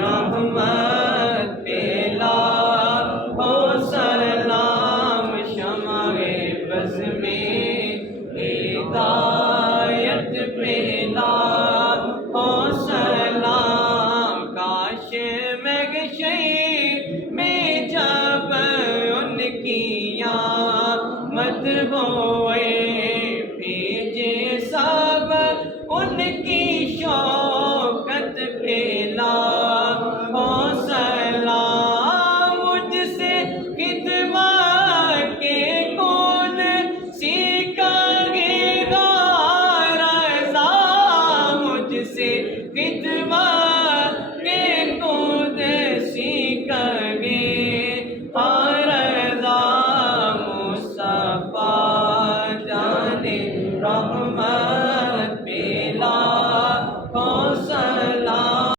رحمت پیلا ہو سلام شمع بز میں ہدایت پیلا ہو سلام کاش محشر میں جب ان کی آمد ہو